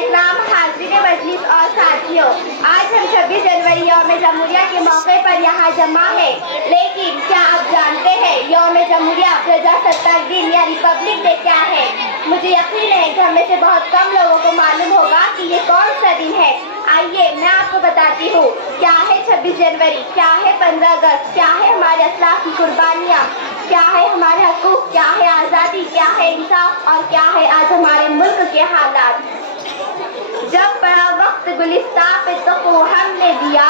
इस्लाम, हाज़िर मजलिस और साथियों, आज हम 26 जनवरी यौम जमहूरिया के मौके पर यहाँ जमा है। लेकिन क्या आप जानते हैं यौम जमहूरिया प्रजासत्ताक दिन या रिपब्लिक डे क्या है? मुझे यकीन है कि हमें से बहुत कम लोगों को मालूम होगा कि ये कौन सा दिन है। आइए मैं आपको बताती हूँ क्या है 26 जनवरी, क्या है 15 अगस्त, क्या है हमारे असलाफ की कुर्बानियाँ, क्या है हमारे हकूक़, क्या है आज़ादी, क्या है इंसाफ और क्या है आज हमारे मुल्क के हालात। जब पड़ा वक्त गुलिस्तां पे तो खूब हमने दिया,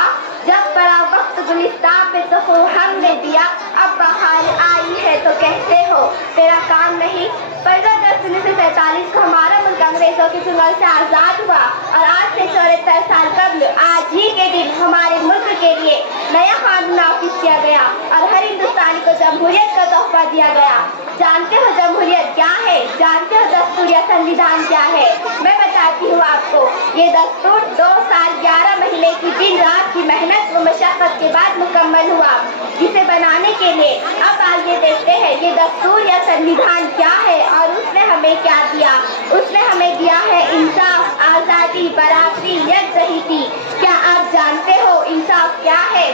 जब पड़ा वक्त गुलिस्तां पे तो खूब हमने दिया, अब बहार आई है तो कहते हो तेरा काम नहीं। 15 अगस्त 1947 को हमारा मुल्क अंग्रेजों के चुंगल से आज़ाद हुआ और आज से 74 साल कबल आज ही के दिन हमारे मुल्क के लिए नया कानून नाफिज किया गया और हर हिंदुस्तानी को जमहूरियत का तोहफा दिया गया। जानते हो जमहूरियत क्या है? जानते हो दस्तूर या संविधान क्या है? मैं बताती हूँ आपको। ये दस्तूर 2 साल 11 महीने की दिन रात की मेहनत व मशक्कत के बाद मुकम्मल हुआ, जिसे बनाने के लिए अब आइए देखते हैं ये दस्तूर या संविधान क्या है और उसने हमें क्या दिया। उसने हमें दिया है इंसाफ, आज़ादी, बराबरी, यकजहती। क्या आप जानते हो इंसाफ क्या है?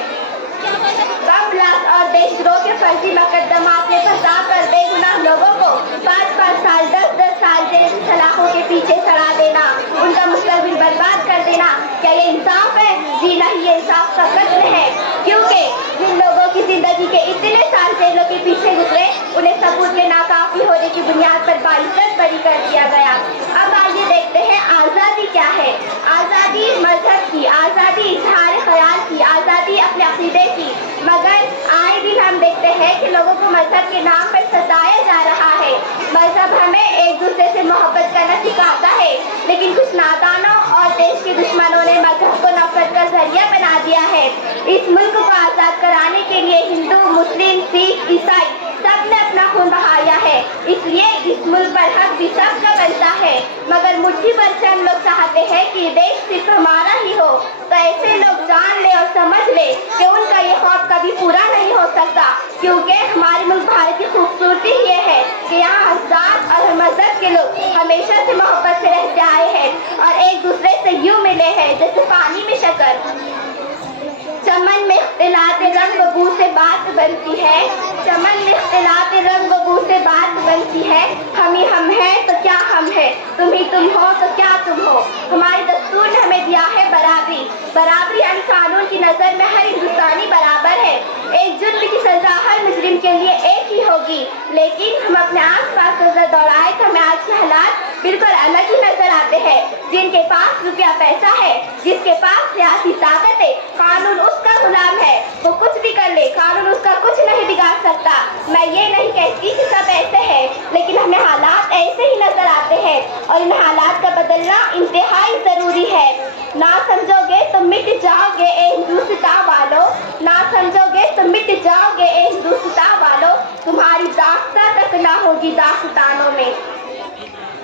कम लाख और देशद्रोह के फर्जी मुकदमात में फंसाकर बेगुनाह लोगों को 5-5 साल 10-10 साल जेल की सलाखों के पीछे सड़ा देना, उनका मुस्तकबिल बर्बाद कर देना, क्या ये इंसाफ है? जी नहीं, ये इंसाफ का कत्ल है। क्योंकि जिन लोगों की जिंदगी के इतने साल जेलों के पीछे गुजरे उन्हें सबूत के नाकाफी होने की बुनियाद पर बाइज्जत बरी कर दिया गया। अब आइए देखते हैं आज़ादी क्या है। आज़ादी मजहब की, आज़ादी इज़हार ख्याल की, आज़ादी अपने अकीदे की। मगर आए दिन हम देखते हैं कि लोगों को मजहब के नाम पर सताया जा रहा है। मजहब हमें एक दूसरे से मोहब्बत करना सिखाता है, लेकिन कुछ नादानों और देश के दुश्मनों ने मजहब को नफरत का जरिया बना दिया है। इस मुल्क को आज़ाद कराने के लिए हिंदू, मुस्लिम, सिख, ईसाई सबने अपना खून बहाया है, इसलिए इस मुल्क पर हक भी सबका बनता है। मगर मुट्ठी भर से हम लोग चाहते हैं कि देश सिर्फ हमारा ही हो, तो ऐसे लोग जान ले और समझ ले कि उनका ये ख्वाब कभी पूरा नहीं हो सकता, क्योंकि हमारे मुल्क भारत की खूबसूरती ये है कि यहाँ जात और मजहब के लोग हमेशा से मोहब्बत से रहते आए हैं और एक दूसरे से यूँ मिले हैं जैसे पानी में शक्कर। चमन में इख्तिलात रंग व बू से बात बनती है, चमन में इख्तिलात रंग व बू से बात बनती है। हम ही हम हैं तो क्या हम हैं, तुम ही तुम हो तो क्या तुम हो। हमारे दस्तूर ने हमें दिया है बराबरी। बराबरी यानी कानून की नज़र में हर हिंदुस्तानी बराबर है। एक जुर्म की सजा हर मुजरिम के लिए एक ही होगी, लेकिन हम अपने आस पास नजर दौड़ाए तो हमें आज के हालात बिल्कुल अलग ही नजर आते हैं। जिनके पास रुपया पैसा है, जिसके पास सियासी ताकत है, कानून उसका गुलाम है, वो कुछ भी कर ले, कानून उसका कुछ नहीं बिगाड़ सकता। मैं ये नहीं कहती कि सब ऐसे है, लेकिन हमें हालात ऐसे ही नजर आते हैं और इन हालात का बदलना इंतहाई जरूरी है। ना समझोगे तो मिट जाओगे ए हिंदुस्तान वालों, ना समझोगे तो मिट जाओगे ए हिंदुस्तान वालों, तुम्हारी दास्तां तक ना होगी दास्तानों में।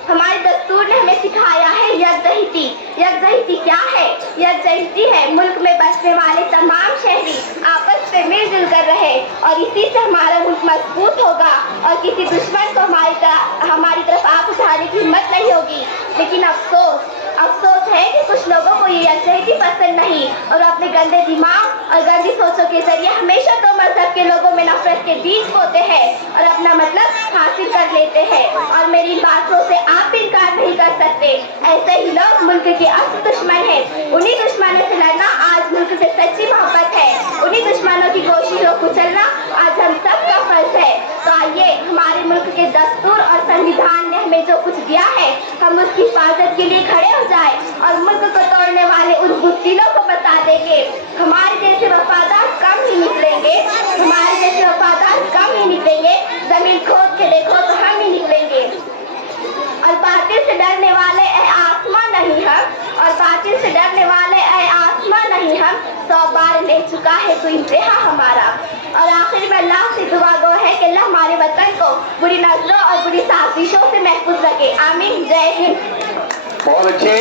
हमारे दस्तूर ने हमें सिखाया है यकजहती। यकजहती क्या है? यकजहती है मुल्क में बसने वाले तमाम शहरी आपस में मिलजुल कर रहे और इसी से हमारा मुल्क मजबूत होगा और किसी दुश्मन को हमारी तरफ आंख उठाने की हिम्मत नहीं होगी। लेकिन अफसोस है कि कुछ लोगों को ये यकजहती पसंद नहीं और अपने गंदे दिमाग और गंदी सोचों के जरिए हमेशा तो मजहब के लोगों में नफरत के बीज बोते हैं और अपना मतलब हासिल कर लेते हैं। और मेरी बातों से आप इनकार नहीं कर सकते। ऐसे ही लोग मुल्क के असली दुश्मन हैं। उन्हीं दुश्मनों से लड़ना आज मुल्क से सच्ची मोहब्बत है। उन्हीं दुश्मनों की कोशिशों को कुचलना आज हम सबका फर्ज है। तो आइए हमारे मुल्क के दस्तूर और संविधान ने हमें जो कुछ दिया है हम उसकी हिफाजत के लिए खड़े हो जाए और मुल्क को तोड़ने वाले उन बुज़दिलों को बता देंगे हमारे जैसे वफादार कम ही निकलेंगे, हमारे जैसे वफादार कम ही निकलेंगे। जमीन खोद के देखो तो हम ही निकलेंगे। और बातिल से डरने वाले आसमां नहीं हम, और बातिल से डरने वाले आसमां नहीं हम, 100 बार ले चुका है तो इंतहा हमारा। और आखिर में अल्लाह से दुआ गो है कि अल्लाह हमारे वतन को बुरी नजरों और बुरी साजिशों से महफूज रखे। आमीन। जय हिंद। बहुत अच्छे।